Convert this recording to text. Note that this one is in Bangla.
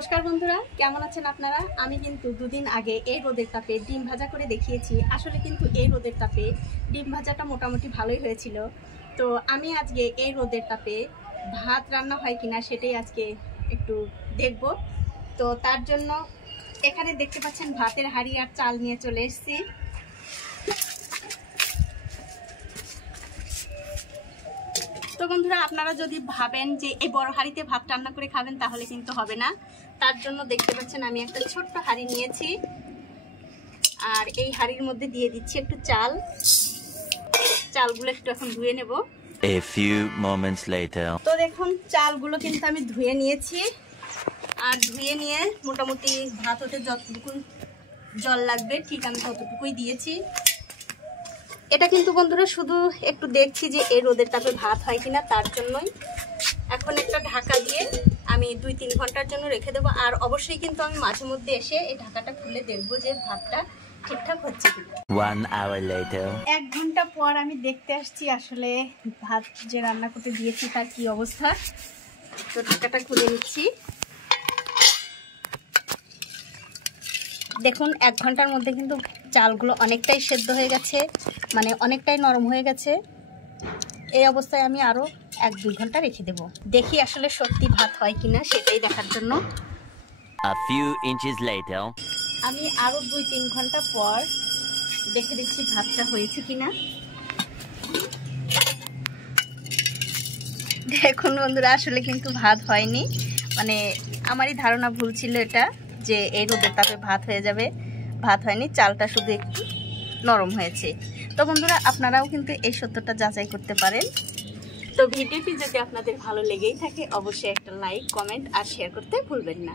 নমস্কার বন্ধুরা, কেমন আছেন আপনারা? আমি কিন্তু দুদিন আগে এই রোদের তাপে ডিম ভাজা করে দেখিয়েছি। আসলে কিন্তু এই রোদের তাপে ডিম ভাজাটা মোটামুটি ভালোই হয়েছিল। তো আমি আজকে এই রোদের তাপে ভাত রান্না হয় কিনা সেটাই আজকে একটু দেখব। তো তার জন্য এখানে দেখতে পাচ্ছেন ভাতের হাঁড়ি আর চাল নিয়ে চলে এসেছি। তো বন্ধুরা, আপনারা যদি ভাবেন যে এই বড় হাঁড়িতে ভাত রান্না করে খাবেন তাহলে কিন্তু হবে না। তার জন্য দেখতে পাচ্ছেন আমি একটা ছোট্ট হাঁড়ি নিয়েছি, আর এই হাঁড়ির মধ্যে দিয়ে দিচ্ছি একটু চাল। চালগুলো একটু এখন ধুয়ে নেব। A few moments later. তো দেখুন, চালগুলো কিন্তু আমি ধুয়ে নিয়েছি, আর ধুয়ে নিয়ে মোটামুটি ভাত হতে যতটুকু জল লাগবে ঠিক আমি ততটুকুই দিয়েছি। এটা কিন্তু বন্ধুরা শুধু একটু দেখছি যে এই রোদের তাপে ভাত হয় কিনা, তার জন্যই। এখন একটা ঢাকা দিয়ে আমি 2-3 ঘন্টার জন্য রেখে দেবো। আর অবশ্যই কিন্তু আমি মাঝে মধ্যে এসে এই ঢাকাটা খুলে দেখবো যে ভাতটা ঠিকঠাক হচ্ছে কিনা। 1 hour later. 1 ঘন্টা পর আমি দেখতে আসছি আসলে ভাত যে রান্না করতে দিয়েছি তার কি অবস্থা। তো ঢাকাটা খুলে নিচ্ছি। দেখুন, 1 ঘন্টার মধ্যে কিন্তু চালগুলো অনেকটাই সেদ্ধ হয়ে গেছে, মানে অনেকটাই নরম হয়ে গেছে। এই অবস্থায় আমি আরও 1-2 ঘন্টা রেখে দেব। দেখি আসলে সত্যি ভাত হয় কিনা সেটাই দেখার জন্য। A few inches later. আমি আরও 2-3 ঘন্টা পর দেখে দেখছি ভাতটা হয়েছে কিনা। দেখুন বন্ধুরা, আসলে কিন্তু ভাত হয়নি, মানে আমারই ধারণা ভুল ছিল এটা, যে এই রোদের তাপে ভাত হয়ে যাবে। ভাত হয়নি, চালটা শুধু একটু নরম হয়েছে। তো বন্ধুরা, আপনারাও কিন্তু এই সত্যটা যাচাই করতে পারেন। তো ভিডিওটি যদি আপনাদের ভালো লেগেই থাকে অবশ্যই একটা লাইক, কমেন্ট আর শেয়ার করতে ভুলবেন না।